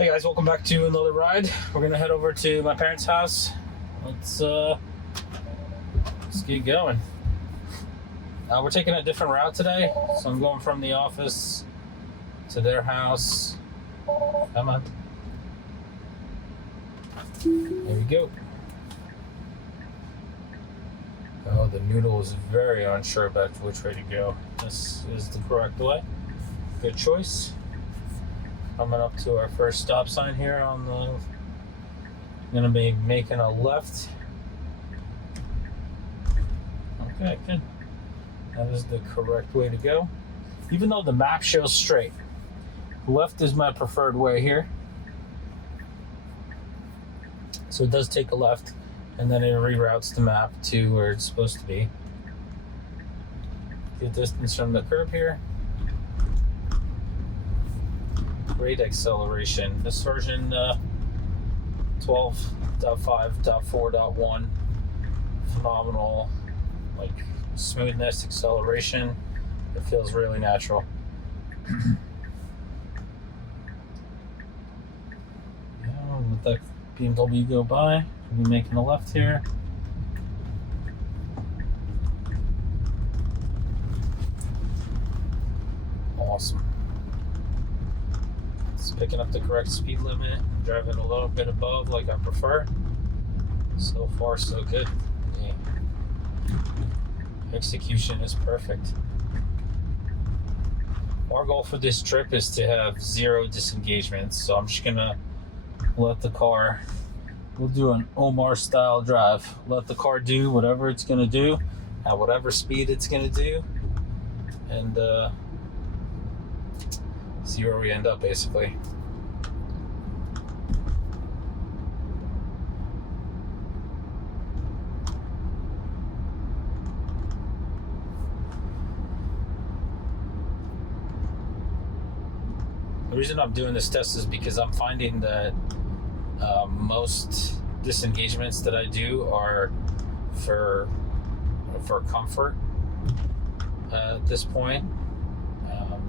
Hey guys, welcome back to another ride. We're gonna head over to my parents' house. Let's get going. We're taking a different route today, so I'm going from the office to their house. Come on. There we go. Oh, the noodle is very unsure about which way to go. This is the correct way. Good choice. Coming up to our first stop sign here on the... I'm going to be making a left. Okay, good. That is the correct way to go. Even though the map shows straight. Left is my preferred way here. So it does take a left, and then it reroutes the map to where it's supposed to be. Good distance from the curb here. Great acceleration. This version 12.5.4.1, phenomenal, like smoothness, acceleration. It feels really natural. Let that BMW go by. We'll be making a left here. Awesome. It's picking up the correct speed limit, driving a little bit above like I prefer. So far, so good. Yeah. Execution is perfect. Our goal for this trip is to have 0 disengagements, so I'm just gonna let the car, we'll do an Omar style drive. Let the car do whatever it's gonna do at whatever speed it's gonna do, and see where we end up basically. The reason I'm doing this test is because I'm finding that most disengagements that I do are for comfort at this point.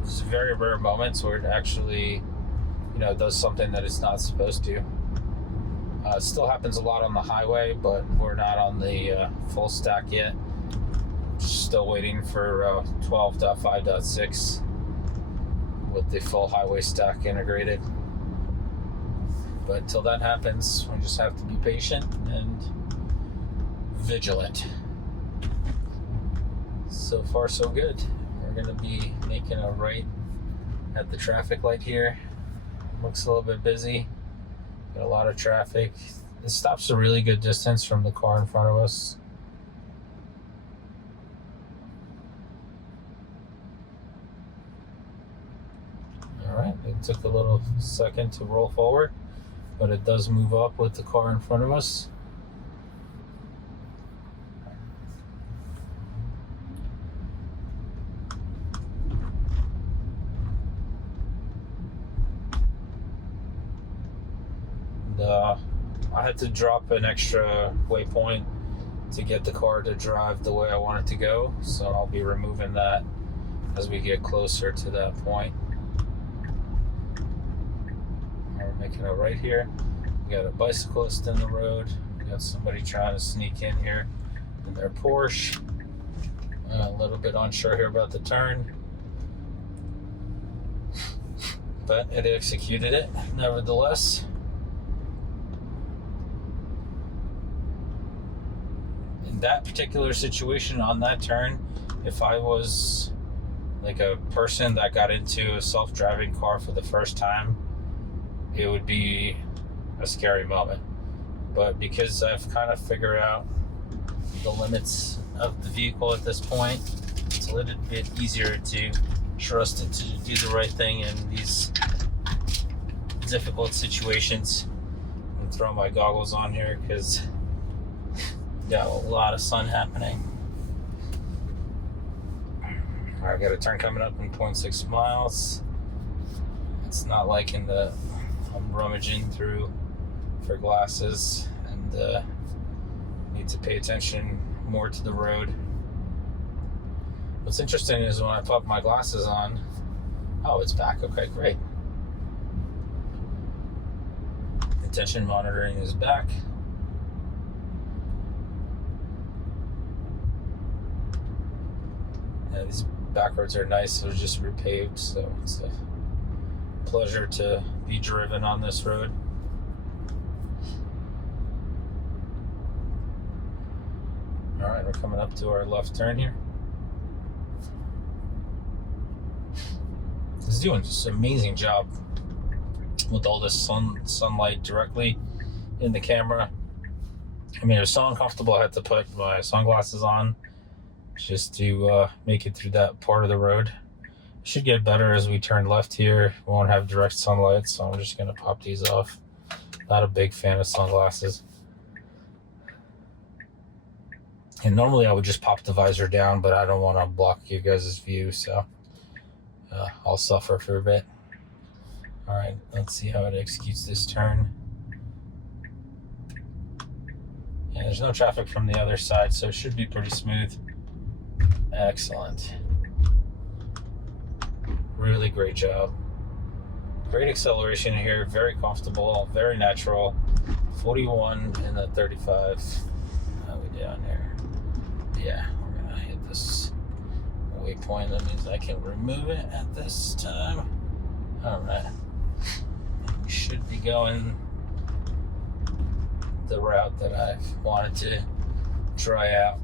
There's very rare moments where it actually, does something that it's not supposed to. It still happens a lot on the highway, but we're not on the full stack yet. Still waiting for 12.5.6 with the full highway stack integrated. But until that happens, we just have to be patient and vigilant. So far, so good. We're going to be making a right at the traffic light here. Looks a little bit busy. Got a lot of traffic. This stops a really good distance from the car in front of us. Alright, it took a little second to roll forward, but it does move up with the car in front of us. I had to drop an extra waypoint to get the car to drive the way I want it to go, so I'll be removing that as we get closer to that point. We're making a right here. We got a bicyclist in the road. We got somebody trying to sneak in here in their Porsche. A little bit unsure here about the turn, but it executed it nevertheless. That particular situation on that turn, if I was like a person that got into a self-driving car for the first time, it would be a scary moment. But because I've kind of figured out the limits of the vehicle at this point, it's a little bit easier to trust it to do the right thing in these difficult situations. I'm gonna throw my goggles on here because got a lot of sun happening. Alright, got a turn coming up in 0.6 miles. It's not liking the... I'm rummaging through for glasses and need to pay attention more to the road. What's interesting is when I pop my glasses on, oh, it's back. Okay, great. Attention monitoring is back. Yeah, these back roads are nice. They're just repaved, so it's a pleasure to be driven on this road. All right, we're coming up to our left turn here. It's doing just an amazing job with all this sunlight directly in the camera. I mean, it was so uncomfortable. I had to put my sunglasses on just to make it through that part of the road. It should get better as we turn left here. We won't have direct sunlight, so I'm just going to pop these off. Not a big fan of sunglasses. And normally I would just pop the visor down, but I don't want to block you guys' view, so I'll suffer for a bit. All right, let's see how it executes this turn. Yeah, there's no traffic from the other side, so it should be pretty smooth. Excellent. Really great job. Great acceleration here, very comfortable, very natural. 41 and a 35. How are we down there? Yeah, we're gonna hit this waypoint. That means I can remove it at this time. All right. We should be going the route that I've wanted to try out.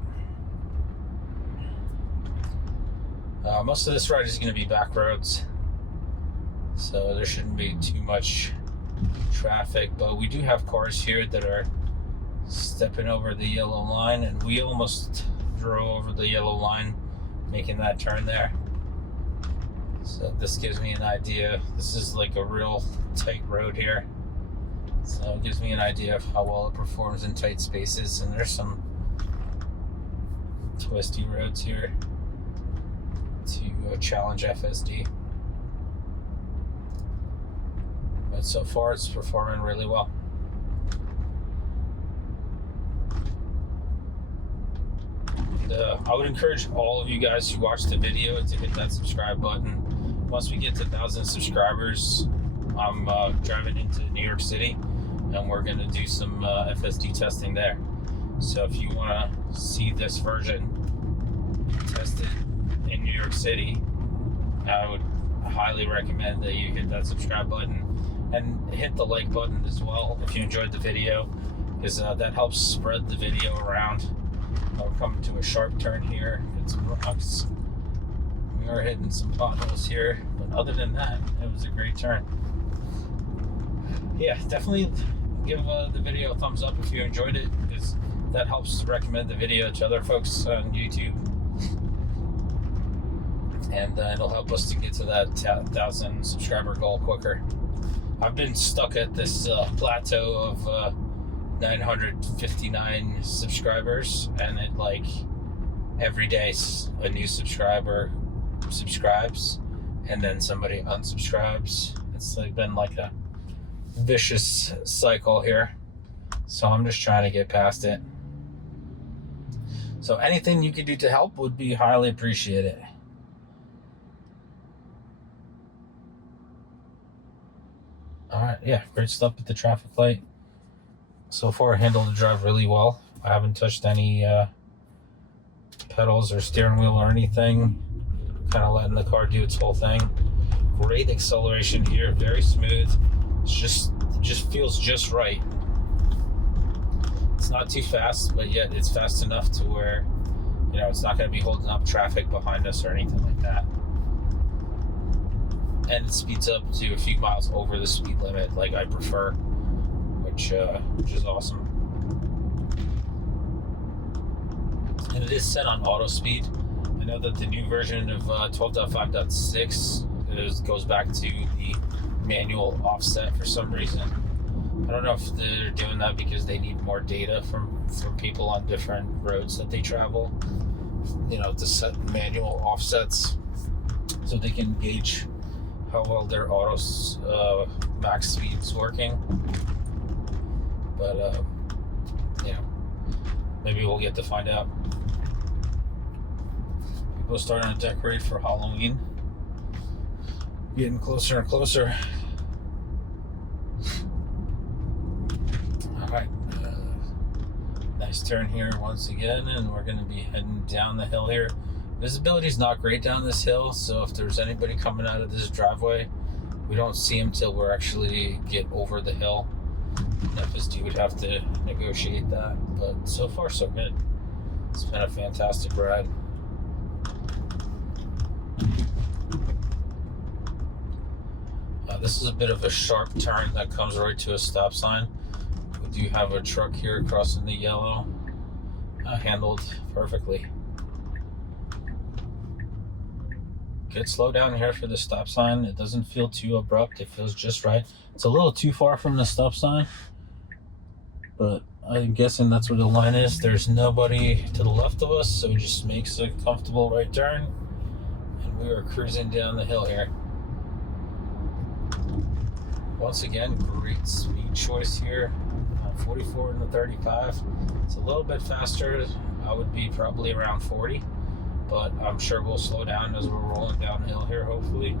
Most of this ride is going to be back roads, so there shouldn't be too much traffic, but we do have cars here that are stepping over the yellow line, and we almost drove over the yellow line making that turn there. So this gives me an idea. This is like a real tight road here, so it gives me an idea of how well it performs in tight spaces. And there's some twisty roads here to challenge FSD, but so far it's performing really well. And, I would encourage all of you guys who watch the video to hit that subscribe button. Once we get to 1,000 subscribers, I'm driving into New York City, and we're going to do some FSD testing there. So if you want to see this version tested in New York City, I would highly recommend that you hit that subscribe button and hit the like button as well if you enjoyed the video, because that helps spread the video around. We're coming to a sharp turn here. Get some rocks. We are hitting some potholes here, but other than that, it was a great turn. Yeah, definitely give the video a thumbs up if you enjoyed it, because that helps recommend the video to other folks on YouTube. And it'll help us to get to that 1,000 subscriber goal quicker. I've been stuck at this plateau of 959 subscribers, and it like every day a new subscriber subscribes and then somebody unsubscribes. It's like been like a vicious cycle here, so I'm just trying to get past it. So anything you could do to help would be highly appreciated. All right, yeah, great stuff at the traffic light. So far, I handled the drive really well. I haven't touched any pedals or steering wheel or anything. Kind of letting the car do its whole thing. Great acceleration here, very smooth. It just feels just right. It's not too fast, but yet it's fast enough to where, you know, it's not going to be holding up traffic behind us or anything like that. And it speeds up to a few miles over the speed limit, like I prefer, which is awesome. And it is set on auto speed. I know that the new version of 12.5.6 goes back to the manual offset for some reason. I don't know if they're doing that because they need more data from people on different roads that they travel, you know, to set manual offsets so they can gauge how well their auto max speed is working. But you know, maybe we'll get to find out. People are starting to decorate for Halloween, getting closer and closer. Alright, nice turn here once again, and we're going to be heading down the hill here. Visibility is not great down this hill, so if there's anybody coming out of this driveway, we don't see them till we're actually get over the hill. FSD would have to negotiate that, but so far so good. It's been a fantastic ride. This is a bit of a sharp turn that comes right to a stop sign. We do have a truck here crossing the yellow, handled perfectly. Good slow down here for the stop sign. It doesn't feel too abrupt. It feels just right. It's a little too far from the stop sign, but I'm guessing that's where the line is. There's nobody to the left of us, so it just makes a comfortable right turn. And we are cruising down the hill here. Once again, great speed choice here. 44 and the 35. It's a little bit faster. I would be probably around 40, but I'm sure we'll slow down as we're rolling downhill here, hopefully.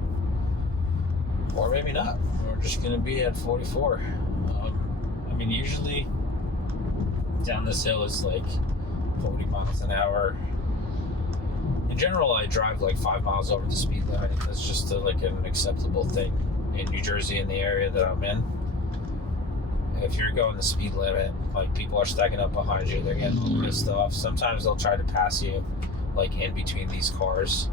Or maybe not. We're just going to be at 44. I mean, usually down this hill it's like 40 miles an hour. In general, I drive like 5 miles over the speed limit. That's just like an acceptable thing in New Jersey, in the area that I'm in. If you're going the speed limit, like people are stacking up behind you, they're getting a little pissed off. Sometimes they'll try to pass you, like in between these cars.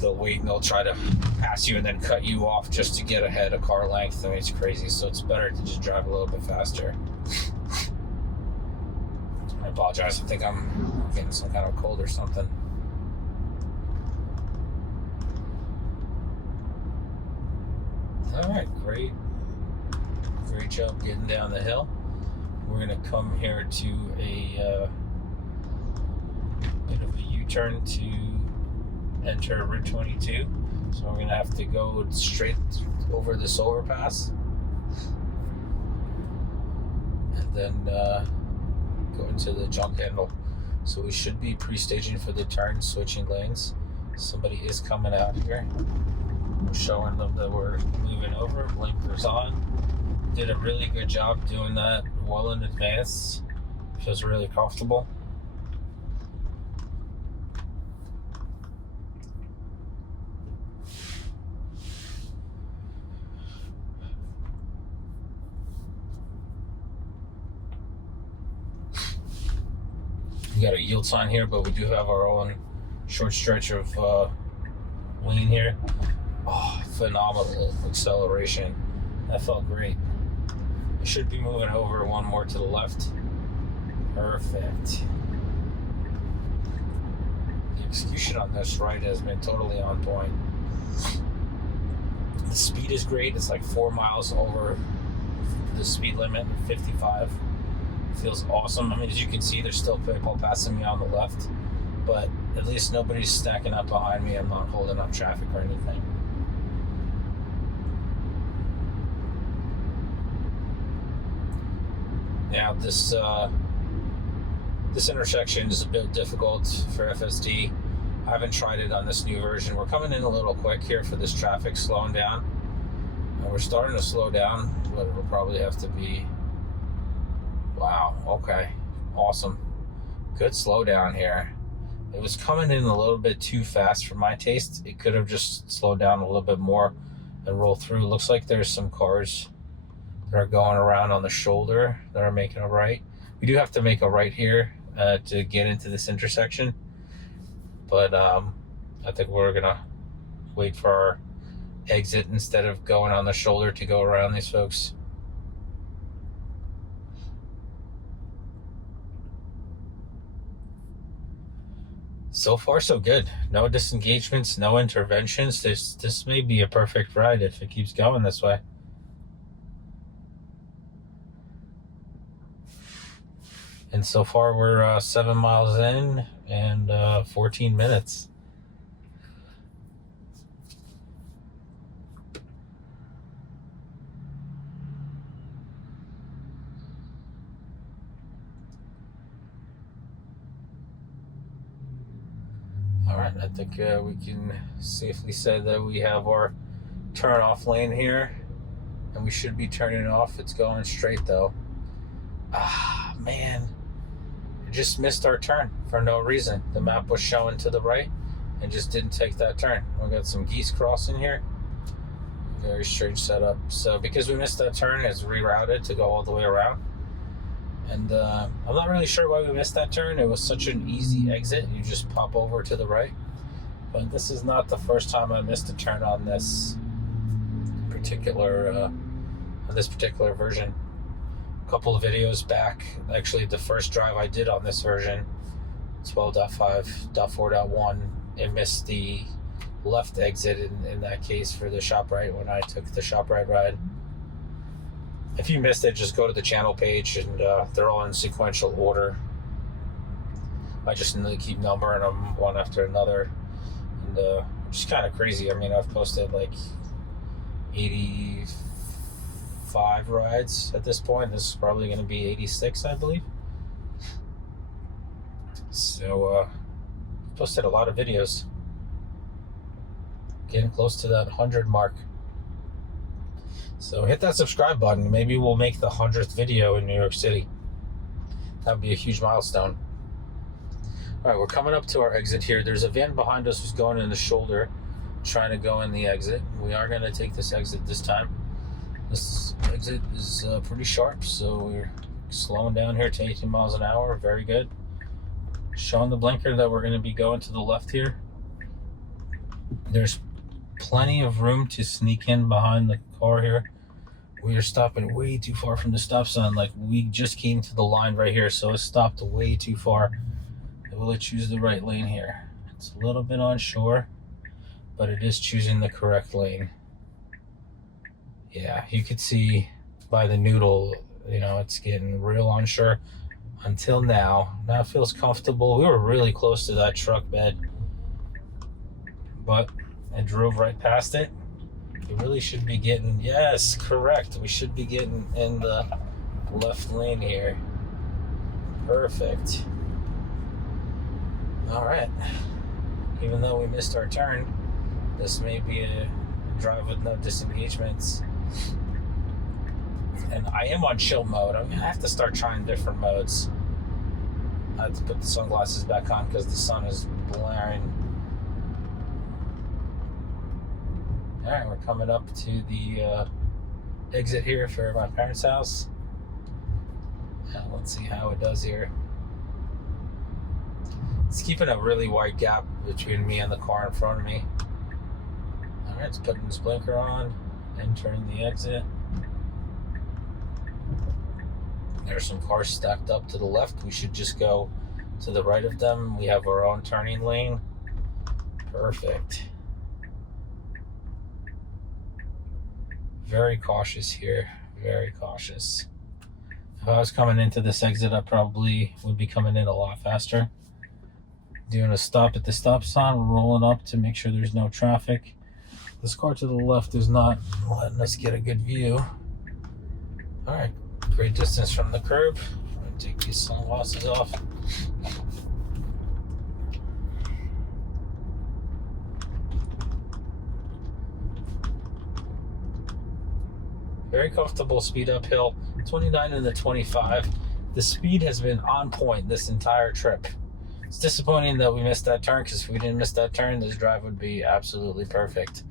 They'll wait and they'll try to pass you and then cut you off just to get ahead a car length. I mean, it's crazy. So it's better to just drive a little bit faster. I apologize. I think I'm getting some kind of cold or something. All right, great job getting down the hill. We're going to come here to a bit of a U-turn to enter Route 22. So we're going to have to go straight over this overpass and then go into the junk handle. So we should be pre-staging for the turn, switching lanes. Somebody is coming out here. We're showing them that we're moving over, blinkers on. Did a really good job doing that well in advance. Feels really comfortable. We got a yield sign here, but we do have our own short stretch of lane here. Oh, phenomenal acceleration. That felt great. I should be moving over one more to the left. Perfect. The execution on this right has been totally on point. The speed is great. It's like 4 miles over the speed limit, 55. Feels awesome. I mean, as you can see, there's still people passing me on the left, but at least nobody's stacking up behind me. I'm not holding up traffic or anything. Now this intersection is a bit difficult for FSD. I haven't tried it on this new version. We're coming in a little quick here for this traffic slowing down. And we're starting to slow down, but it'll probably have to be... Wow, okay, awesome. Good slowdown here. It was coming in a little bit too fast for my taste. It could have just slowed down a little bit more and rolled through. Looks like there's some cars that are going around on the shoulder that are making a right. We do have to make a right here to get into this intersection, but I think we're gonna wait for our exit instead of going on the shoulder to go around these folks. So far so good. No disengagements, no interventions. This may be a perfect ride if it keeps going this way. And so far we're 7 miles in and 14 minutes. All right, I think we can safely say that we have our turn off lane here, and we should be turning off. It's going straight though. Ah, man. We just missed our turn for no reason. The map was showing to the right and just didn't take that turn. We got some geese crossing here. Very strange setup. So because we missed that turn, it's rerouted to go all the way around. And I'm not really sure why we missed that turn. It was such an easy exit. You just pop over to the right. But this is not the first time I missed a turn on this particular version. A couple of videos back, actually the first drive I did on this version, 12.5.4.1, it missed the left exit in that case for the ShopRite when I took the ShopRite ride. If you missed it, just go to the channel page, and they're all in sequential order. I just need to keep numbering them one after another, and which is kind of crazy. I mean, I've posted like 85 rides at this point. This is probably going to be 86, I believe. So posted a lot of videos, getting close to that 100 mark. So hit that subscribe button. Maybe we'll make the 100th video in New York City. That would be a huge milestone. All right, we're coming up to our exit here. There's a van behind us who's going in the shoulder, trying to go in the exit. We are going to take this exit this time. This exit is pretty sharp, so we're slowing down here to 18 miles an hour. Very good. Showing the blinker that we're going to be going to the left here. There's plenty of room to sneak in behind the car here. We are stopping way too far from the stop sign. Like, we just came to the line right here, so it stopped way too far. Will it choose the right lane here? It's a little bit unsure, but it is choosing the correct lane. Yeah, you could see by the noodle, you know, it's getting real unsure until now. Now it feels comfortable. We were really close to that truck bed, but I drove right past it. We really should be getting, yes, correct. We should be getting in the left lane here. Perfect. All right. Even though we missed our turn, this may be a drive with no disengagements. And I am on chill mode. I'm gonna have to start trying different modes. I have to put the sunglasses back on because the sun is blaring. All right, we're coming up to the exit here for my parents' house. Let's see how it does here. It's keeping a really wide gap between me and the car in front of me. All right, it's putting this blinker on, entering the exit. There's some cars stacked up to the left. We should just go to the right of them. We have our own turning lane. Perfect. Very cautious here, very cautious. If I was coming into this exit, I probably would be coming in a lot faster. Doing a stop at the stop sign, we're rolling up to make sure there's no traffic. This car to the left is not letting us get a good view. All right, great distance from the curb. I'm gonna take these sunglasses off. Very comfortable speed uphill, 29 in the 25. The speed has been on point this entire trip. It's disappointing that we missed that turn, because if we didn't miss that turn, this drive would be absolutely perfect.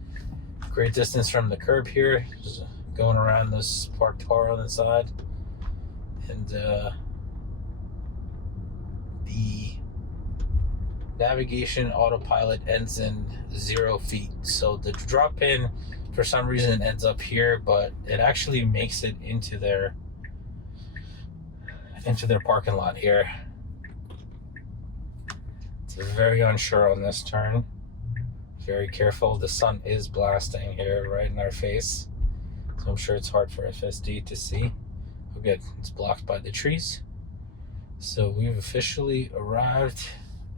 Great distance from the curb here, just going around this parked car on the side. And the navigation autopilot ends in 0 feet. So the drop in, for some reason, ends up here, but it actually makes it into their parking lot here. It's very unsure on this turn. Very careful. The sun is blasting here right in our face, so I'm sure it's hard for FSD to see. Okay, it's blocked by the trees. So we've officially arrived.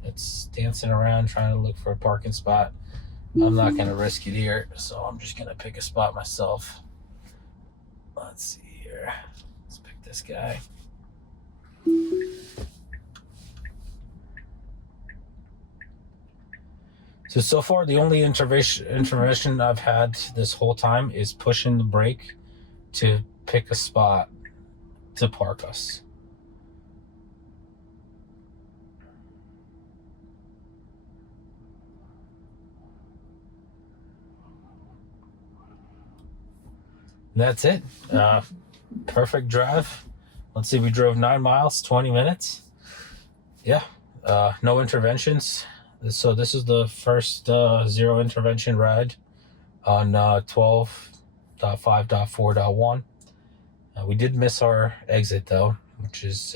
It's dancing around trying to look for a parking spot. I'm not going to risk it here, so I'm just going to pick a spot myself. Let's see here. Let's pick this guy. So far, the only intervention I've had this whole time is pushing the brake to pick a spot to park us. that's it. Perfect drive. Let's see, we drove 9 miles, 20 minutes. Yeah, no interventions. So this is the first zero intervention ride on 12.5.4.1. We did miss our exit though, which is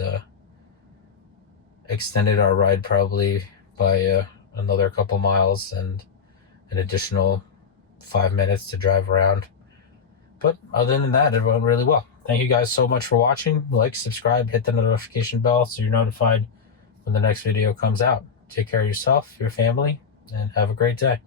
extended our ride probably by another couple miles and an additional 5 minutes to drive around. But other than that, it went really well. Thank you guys so much for watching. Like, subscribe, hit the notification bell so you're notified when the next video comes out. Take care of yourself, your family, and have a great day.